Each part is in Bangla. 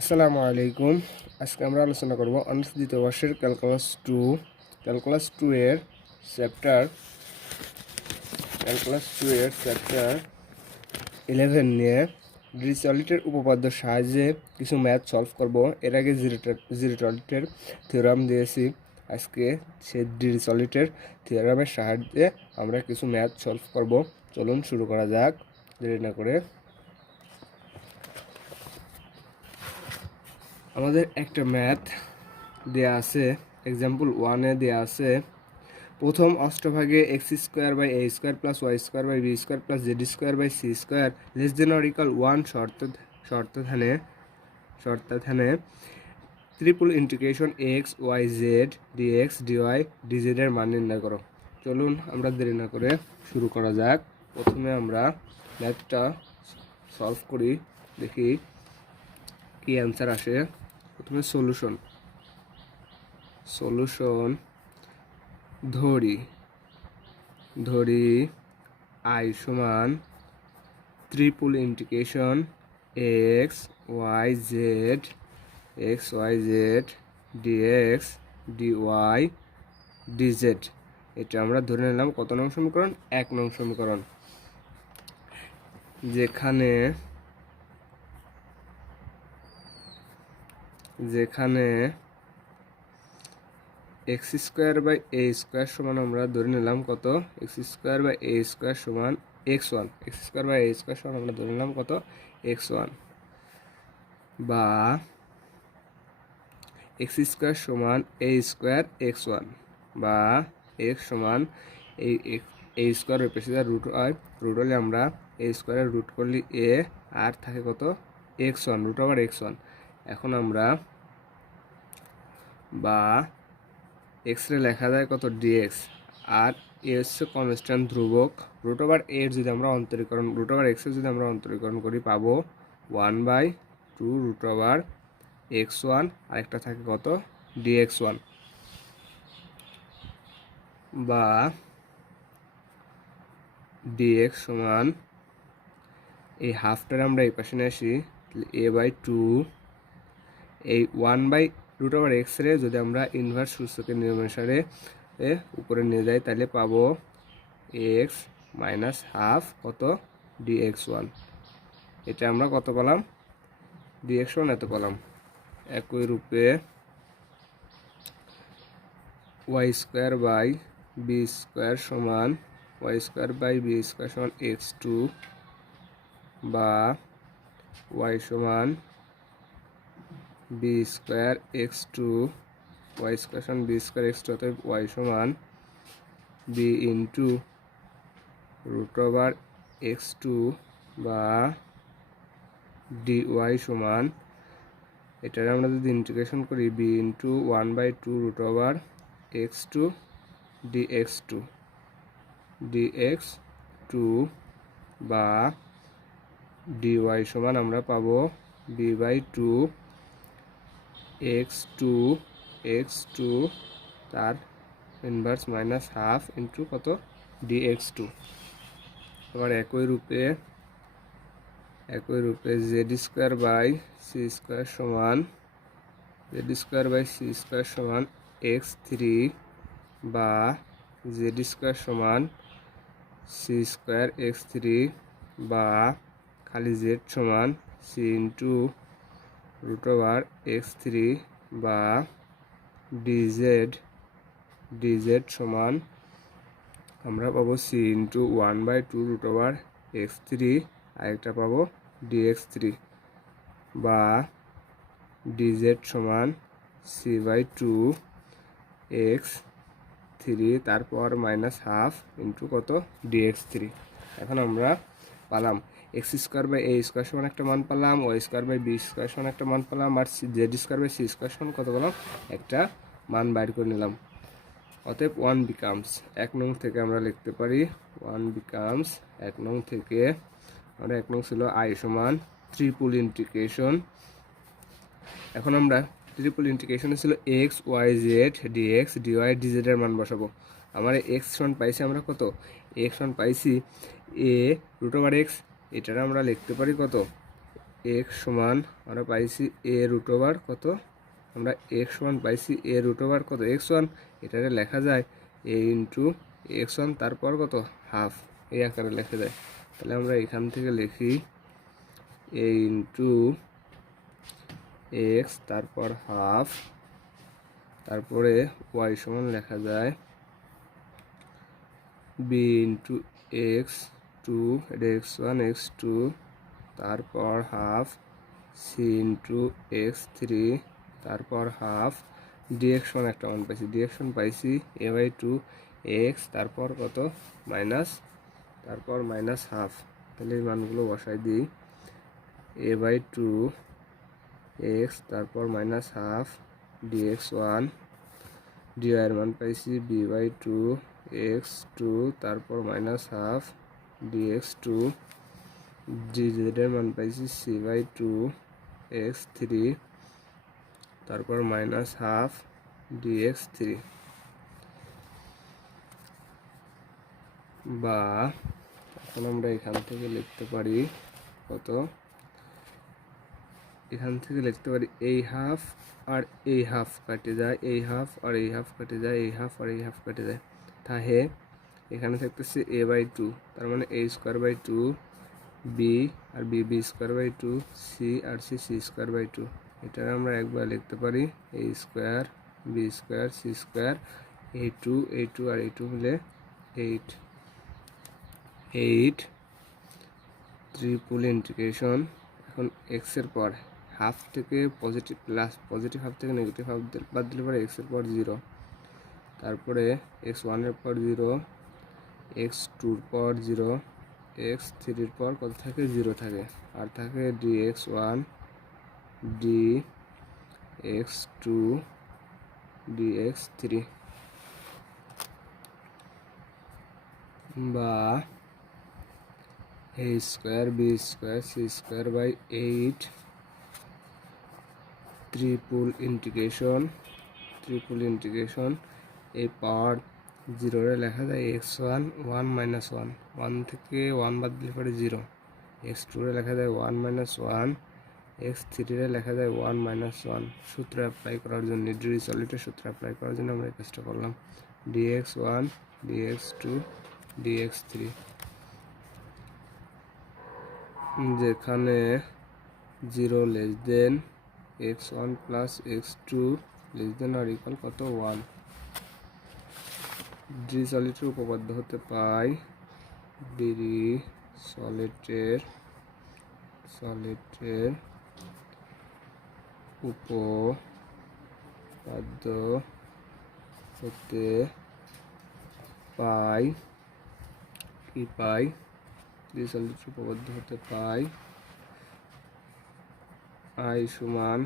আসসালামু আলাইকুম। আজকে আমরা আলোচনা করব অনার্স দ্বিতীয় বর্ষের ক্যালকুলাস টু এর চ্যাপ্টার 11 নিয়ে ডিরিচলেটের উপপাদ্যের সাহায্যে কিছু ম্যাথ সলভ করব। এর আগে ডিরিচলেটের থিওরাম দিয়েছি। আজকে সেই ডিরিচলেটের থিওরামের সাহায্যে আমরা কিছু ম্যাথ সলভ করব। চলুন শুরু করা যাক দেরি না করে। আমাদের একটা ম্যাথ দেয়া আছে, এক্সাম্পল 1-এ দেয়া আছে প্রথম অষ্টভাগে x² by a² plus y² by b² plus z² by c² less than or equal 1 শর্তাধানে triple integration x y z dx dy dz এর মান নির্ণয় করো। চলুন আমরা দেরি না করে শুরু করা যাক। প্রথমে আমরা ম্যাথটা সলভ করি, দেখি কি অ্যান্সার আসে। প্রথমে সলিউশন ধরি I সমান triple integration x y z dx dy dz। এটা আমরা ধরে নিলাম কত নং সমীকরণ? 1 নং সমীকরণ, যেখানে x² বাই a² সমান আমরা ধরে নিলাম কত? x² বাই a² সমান x1। x² বাই a² সমান আমরা ধরে নিলাম কত? x1, বা x² সমান a² x1, বা x সমান a স্কোয়ার পেশিদার রুট হয়। রুট হলে আমরা a স্কোয়ারের রুট করলে a, আর থাকে কত? x1, root over x1। এখন আমরা বা x রে লেখা যায় কত? dx, আর a হচ্ছে কনস্ট্যান্ট ধ্রুবক। রুট ওভার এর যদি আমরা অন্তরীকরণ, রুট ওভার x এর যদি আমরা অন্তরীকরণ করি পাবো 1/2 রুট ওভার x1, আরেকটা থাকে কত? dx1, বা dx সমান এই হাফটার আমরা এই পাশে নিয়ে আসি, a/2 এই 1/রুট ওভার x রে যদি আমরা ইনভার্স সূচকের নিয়ম অনুসারে উপরে নিয়ে যাই তাহলে পাবো x মাইনাস হাফ কত? dx1। এটা আমরা কত পেলাম? dx1 এত পেলাম। একই রূপে y² বাই b² সমান y² বাই b² সমান x2, বা y সমান b² x2, y² সমান b² x2, অতএব y সমান b into root over x2, বা dy সমান, এটার আমরা যদি ইন্টিগ্রেশন করি b into 1/2 root over x2 dx2, বা dy সমান আমরা পাবো b/2 x2 তার ইনভার্স মাইনাস হাফ ইন্টু কত? dx2। আবার একই রূপে z² বাই c² সমান x3, বা z² সমান c² x3, বা খালি z সমান c into root over x3, বা dz সমান আমরা পাবো c into 1/2 root over x3, আরেকটা পাবো dx3, বা dz সমান c/2 x3 তারপর মাইনাস হাফ ইন্টু কত? dx3। এখন আমরা পালাম x² বাই a² সমান একটা মান পেলাম, y² বাই b² সমান একটা মান পেলাম, আর z² বাই c² সমান কত পেলাম? একটা মান বাইর করে নিলাম। অতএব 1 বিকামস, 1 নং থেকে আমরা লিখতে পারি 1 বিকামস 1 নং থেকে আমরা 1 নং ছিল I সমান ট্রিপল ইন্টিগ্রেশন। এখন আমরা ট্রিপল ইন্টিগ্রেশনে ছিল x y z dx dy dz এর মান বসাবো। আমার x1 পাইছি আমরা কত? x1 পাইছি a রুট ওভার x, এটার আমরা লিখতে পারি কত? x সমান আমরা পাইছি a রুট ওভার কত, আমরা x সমান পাইছি a রুট ওভার কত x1, এটাকে লেখা যায় a ইন্টু x1 তারপর কত হাফ, এই আকারে লেখা যায়। তাহলে আমরা এখান থেকে লিখি a ইন্টু x তারপর হাফ, তারপরে y সমান লেখা যায় b ইন্টু x2, এটা x1 x2 তারপর হাফ, c ইন্টু x3 তারপর হাফ, dx সমান একটা মান পাইছি, dx সমান পাইছি a/2 x তারপর কত মাইনাস, তারপর মাইনাস হাফ। তাহলে এই মানগুলো বসাই দিই, a/2 x তারপর মাইনাস হাফ dx1, dy এর মান পাইছি b/2 x2 তারপর মাইনাস হাফ dx2, dz এর মান পাইছি c/2 x3 তারপর মাইনাস হাফ dx3, বা এখন আমরা এখান থেকে লিখতে পারি কত, এখান থেকে লিখতে পারি এই হাফ আর এই হাফ কেটে যায়, এই হাফ আর এই হাফ কেটে যায়, এই হাফ আর এই হাফ কেটে যায়, তাহলে এখানে থাকতেছে a/2, তার মানে a²/2, b আর b স্কোয়ার/2, c আর c c²/2, এটা আমরা একবার লিখতে পারি a square b square c square, a2 আর a2 মিলে 8 ট্রিপল ইন্টিগ্রেশন। এখন এক্স এর পর হাফ থেকে পজিটিভ প্লাস, পজিটিভ হাফ থেকে নেগেটিভ হাফ বাদ দিলে পরে এক্স এর পর 0, তারপরে x1 এর পর 0, x2 এর পর 0, x3 এর পর কত থাকে 0 থাকে, আর থাকে dx1 dx2 dx3, বা a square b square c square by 8 triple integration, এই পাওয়ার 0 রে লেখা যায় x1 1 মাইনাস 1, 1 থেকে 1 বাদ দিলে পরে 0, x2 রে লেখা যায় 1 মাইনাস 1, x3 রে লেখা যায় 1 মাইনাস 1। সূত্র অ্যাপ্লাই করার জন্য, ডিরিচলেটের সূত্র অ্যাপ্লাই করার জন্য আমরা এই কাজটা করলাম, dx1 dx2 dx3, যেখানে 0 less than x1 plus x2 less than আর ইকুয়াল কত 1। ডিরিচলেটের উপপাদ্য হতে পাই ডিরিচলেটের উপপাদ্য হতে পাই, কি পাই, ডিরিচলেটের উপপাদ্য হতে পাই i সমান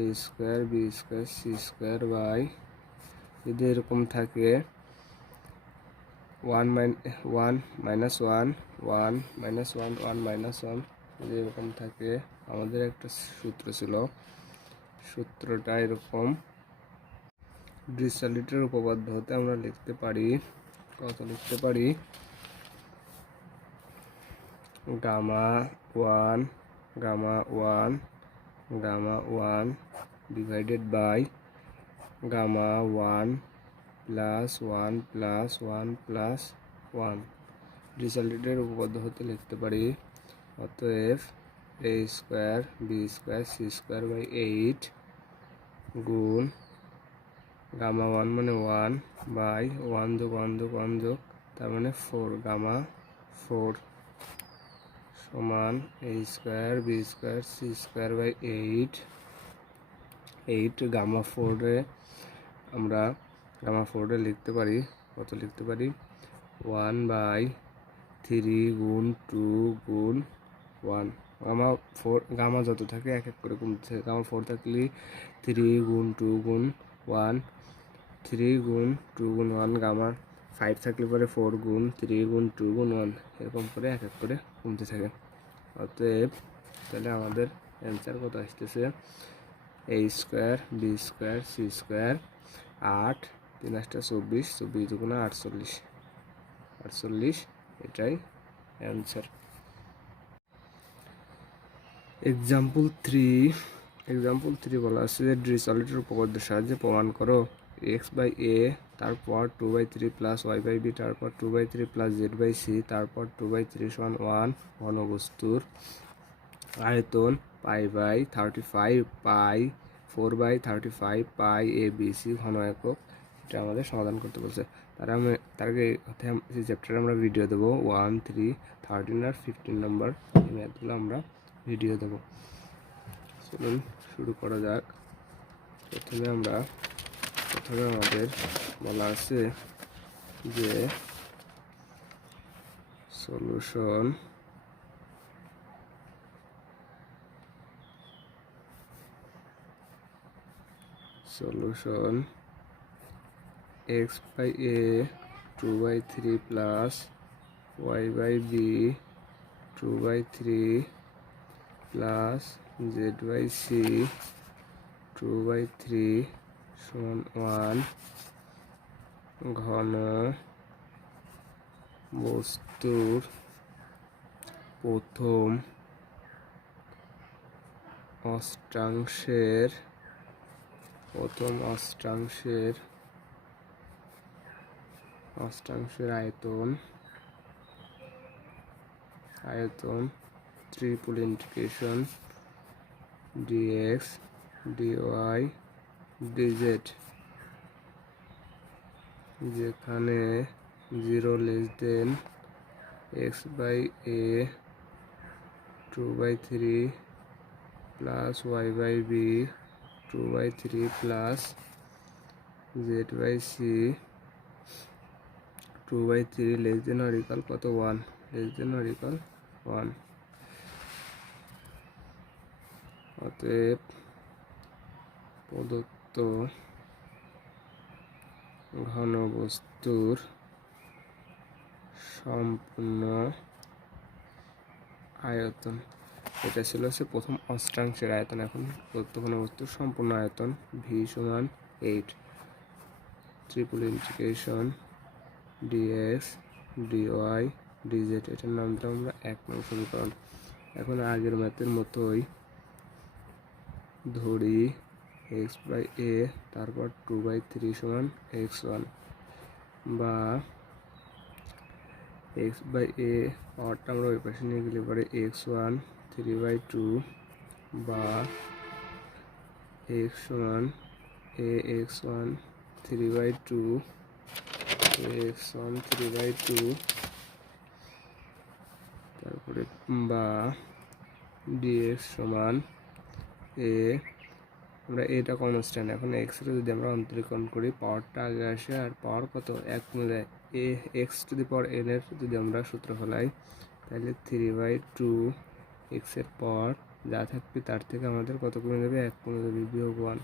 a square b square c square by, যদি এরকম থাকে 1 মাইনাস 1 1 মাইনাস 1 1 মাইনাস 1, যদি এরকম থাকে, আমাদের একটা সূত্র ছিল, সূত্রটা এরকম, ডিরিচলেটের উপপাদ্য হতে আমরা লিখতে পারি কত, লিখতে পারি gamma 1 divided by gamma 1 plus 1 plus 1 plus 1। ডিরিচলেটের উপপাদ্য হতে লিখতে পারি অতএব a square b square c square by 8 গুণ গামা 1 মানে 1 বাই 1 যোগ 1 যোগ 1 যোগ, তার মানে 4, গামা 4 সমান a square b square c square by 8 gamma 4 রে আমরা গামা 4 রে লিখতে পারি কত, লিখতে পারি 1 বাই 3 গুণ 2 গুণ 1, গামা 4 গামা যত থাকে এক এক করে কমতে থাকে, গামা 4 থাকলে 3 গুণ 2 গুণ 1, 3 গুণ 2 গুণ 1, গামা 5 থাকলে পরে 4 গুণ 3 গুণ 2 গুণ 1, এরকম করে এক এক করে কমতে থাকে। অতএব তাহলে আমাদের অ্যান্সার কত আসতেছে a square b square c square 8 3 8 24, 24 দুগুণা 48, এটাই অ্যান্সার। এক্সাম্পল 3 বলা আছে যে ডিরিচলেটের উপপাদ্যের সাহায্যে প্রমাণ করো x/a, তারপর 2/3 প্লাস y/b, তারপর 2/3 প্লাস z/c, তারপর 2/3 সমান 1 ঘনবস্তুর আয়তন π/35 পাই 4/35 পাই abc ঘন একক। এটা আমাদের সমাধান করতে বলছে। তার আগে এই চ্যাপ্টারে আমরা ভিডিও দেবো 1, 3, 13 আর 15 নম্বর এই ম্যাথগুলো আমরা ভিডিও দেবো। চলুন শুরু করা যাক। প্রথমে আমাদের বলা আছে যে solution x/a 2/3 plus y/b 2/3 plus z/c 2/3 সমান 1 ঘন বস্তুর প্রথম অষ্টাংশের আয়তন triple integration dx dy dz, যেখানে 0 less than x/a 2/3 plus y/b 2/3 plus z/c 2/3 less than or equal কত 1 less than or equal 1। অতএব প্রদত্ত ঘনবস্তুর সম্পূর্ণ আয়তন, এটা ছিল প্রথম অষ্টাংশের আয়তন। এখন প্রদত্ত ঘনবস্তুর সম্পূর্ণ আয়তন v সমান 8 triple integration dx dy dz, এটার নাম দিলাম আমরা 1 নং সমীকরণ। এখন আগের ম্যাথের মতোই ধরি x/a, তারপর 2/3 সমান x1, বা x/a পাওয়ারটা আমরা ওই পাশে নিয়ে গেলে পরে x1 3/2, বা x সমান ax1 3/2 তারপরে বা dx সমান a, আমরা এটা কনস্ট্যান্ট। এখন এক্স এর যদি আমরা অন্তরীকরণ করি পাওয়ারটা আগে আসে আর পাওয়ার কত 1 কমে যায়। x⁴n এর যদি আমরা সূত্র ফেলাই তাহলে 3/2 এক্স এর পাওয়ার যা থাকবে তার থেকে আমাদের কত কমে যাবে 1 কমে যাবে বিয়োগ 1,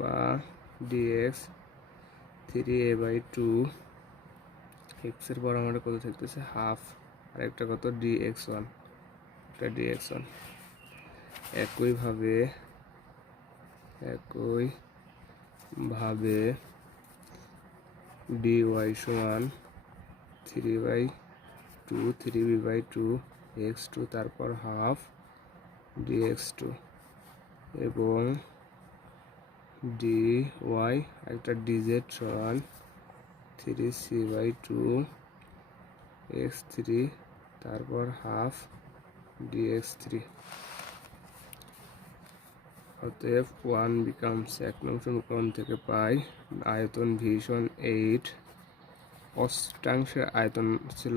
বা dx 3a/2 এক্স এর পাওয়ার আমাদের কত থাকতেছে হাফ, আর একটা কত dx1, এটা dx1। একইভাবে dy সমান 3b/2 x2, তারপর হাফ dx2, এবং dy একটা dz সমান 3c/2 x3, তারপর হাফ dx3। অতএব 1 becomes 1 নং সমীকরণ থেকে পাই আয়তন v সমান 8, অষ্টাংশের আয়তন ছিল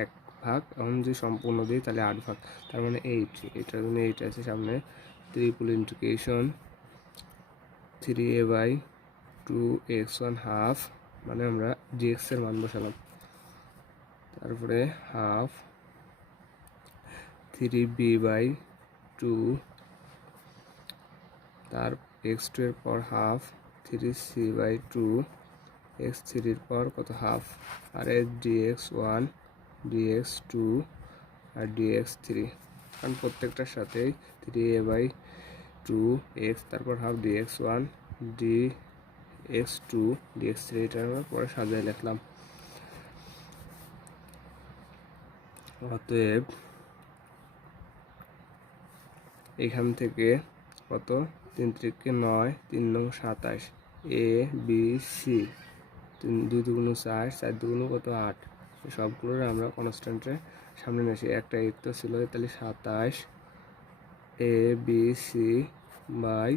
1 ভাগ, এখন যদি সম্পূর্ণ দিই তাহলে 8 ভাগ, তার মানে 8, এটার জন্য 8 আছে সামনে। Triple integration 3a/2 x1 half, মানে আমরা dx এর মান বসালাম, তারপরে হাফ 3b/2, তার x2 এর পর হাফ 3c/2 x3 এর পর কত হাফ, আর dx1 dx2 আর dx3, কারণ প্রত্যেকটার সাথেই 3a/2 x, তারপর হাফ dx1 dx2 dx3, এটা আমরা পরে সাজায় লিখলাম। অতএব এখান থেকে কত 3 3 9 3 9 27 এ বি সি 2 2 4 4 2 কত 8 সবগুলোর আমরা কনস্ট্যান্টে সামনে নিয়ে আসি একটা 8 তো ছিল তাহলে 27 এ বি সি বাই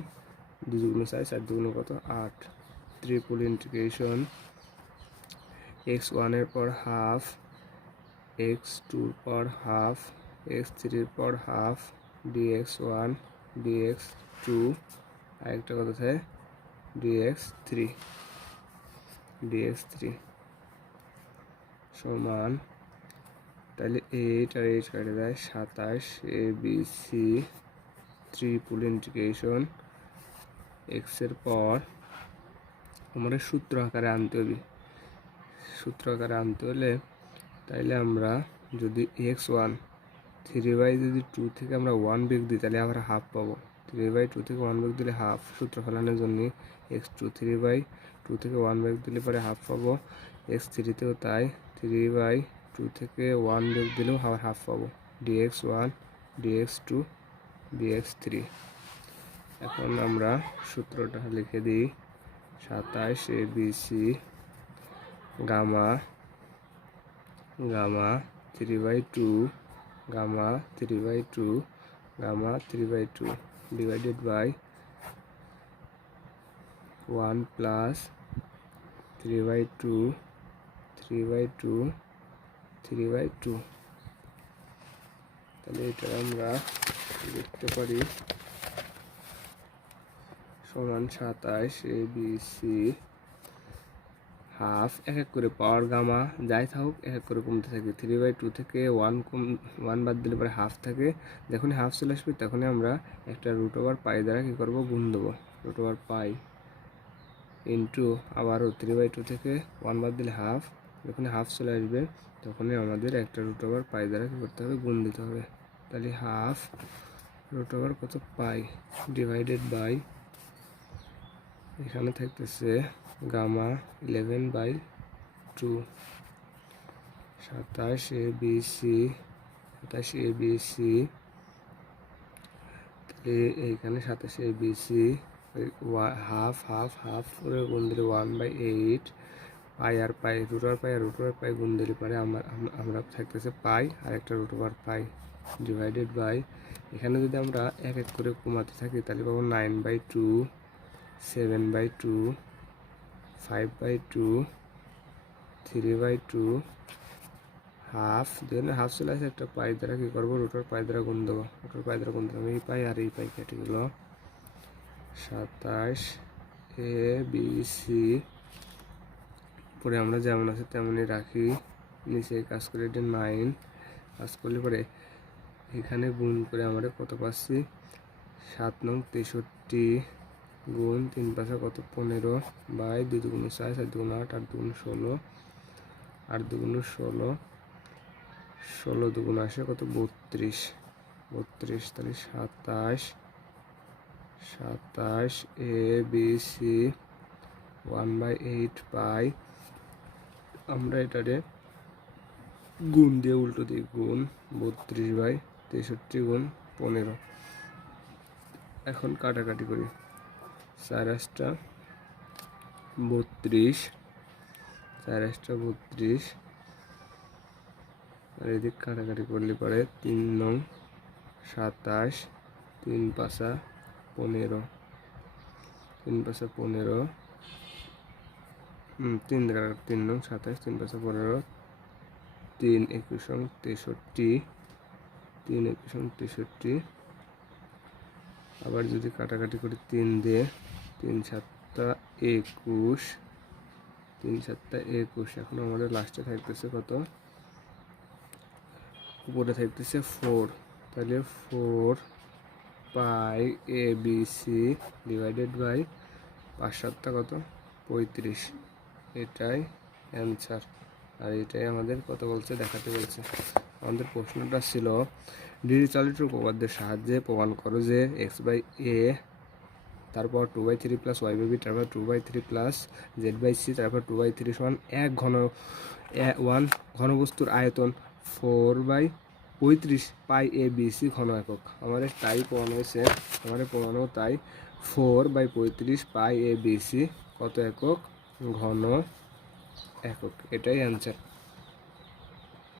2 2 4 4 2 কত 8 ট্রিপল ইন্টিগ্রেশন x1 এর পর হাফ x2 এর পর হাফ x3 এর পর হাফ dx1 dx2 আরেকটা কত থাকে dx3 সমান তাহলে 8 আর 8 কেটে যায় 27 A B C triple integration x এর পর আমাদের সূত্র আকারে আনতে হবে তাইলে আমরা যদি x1 3/2 যদি 2 থেকে আমরা 1 বিয়োগ দিই তাহলে আমরা হাফ পাবো 3/2 থেকে 1 বিয়োগ দিলে হাফ সূত্র ফেলানোর জন্য x2 3/2 থেকে 1 বিয়োগ দিলে পরে হাফ পাবো x3 তেও তাই 3/2 থেকে 1 বিয়োগ দিলেও আবার হাফ পাবো dx1 dx2 dx3 এখন আমরা সূত্রটা লিখে দিই 27 A B C gamma 3/2 divided by 1 plus 3/2 তাহলে এটা আমরা লিখতে পারি সমান 27 এ বি সি হাফ এক এক করে পাওয়ার গামা যাই থাকুক এক এক করে কমতে থাকে 3/2 থেকে 1 বাদ দিলে পরে হাফ থাকে যখনই হাফ চলে আসবে তখনই আমরা একটা √পাই দ্বারা কী করবো গুণ দেবো √পাই ইন্টু আবারও 3/2 থেকে 1 বাদ দিলে হাফ যখনই হাফ চলে আসবে তখনই আমাদের একটা √পাই দ্বারা কী করতে হবে গুণ দিতে হবে তাহলে হাফ কত পাই ডিভাইডেড বাই এখানে থাকতেছে গামা 11/2 27 এ বি সি তাহলে এইখানে 27 এ বি সি হাফ করে গুণ দিলে 1/8 পাই আর পাই √পাই গুণ দিলে পরে আমরা থাকতেছে পাই আর একটা √পাই ডিভাইডেড বাই এখানে যদি আমরা এক এক করে কমাতে থাকি তাহলে পাবো 9/2 7/2 5/2 3/2 হাফ হাফ চলে আসে একটা পাই দ্বারা কী করবো √পাই দ্বারা গুণ দেবো এই পাই আর এই পাই কেটে গেল 27 এ বি সি পরে আমরা যেমন আছে তেমনই রাখি নিচে কাজ করে এটা 9 কাজ করলে পরে এখানে গুণ করে আমরা কত পাচ্ছি 7 নং 63 গুণ 3 পাশে কত 15 বাই 2 2 4 4 2 8 8 2 16 8 2 16 16 2 আসে কত 32 তাহলে 27 এ বি সি 1/8 পাই আমরা এটারে গুণ দিয়ে উল্টো দিই গুণ 32/63 গুণ 15 এখন কাটাকাটি করি 4 8টা 32 আর এদিক কাটাকাটি করলে পরে 3 নং 27 3 পাশা 15 3 নং 27 3 পাশা 15 3 21 63 আবার যদি কাটাকাটি করি 3 দিয়ে 3 7 21 এখন আমাদের লাস্টে থাকতেছে কত উপরে থাকতেছে 4 তাহলে 4 পাই এ বি সি ডিভাইডেড বাই 5 7 কত 35 এটাই অ্যান্সার আর এটাই আমাদের কত বলছে দেখাতে বলছে আমাদের প্রশ্নটা ছিল ডিরিচলেট উপপাদ্যের সাহায্যে প্রমাণ করো যে x/a তারপর 2/3 প্লাস y/b তারপর 2/3 প্লাস z/c তারপর 2/3 সমান 1 ঘনবস্তুর আয়তন 4/3 35 পাই এ বি সি ঘন একক। আমার তাই প্রমাণ হয়েছে, আমার প্রমাণও তাই। 4/35 পাই এ বি সি কত একক? ঘন একক। এটাই অ্যান্সার।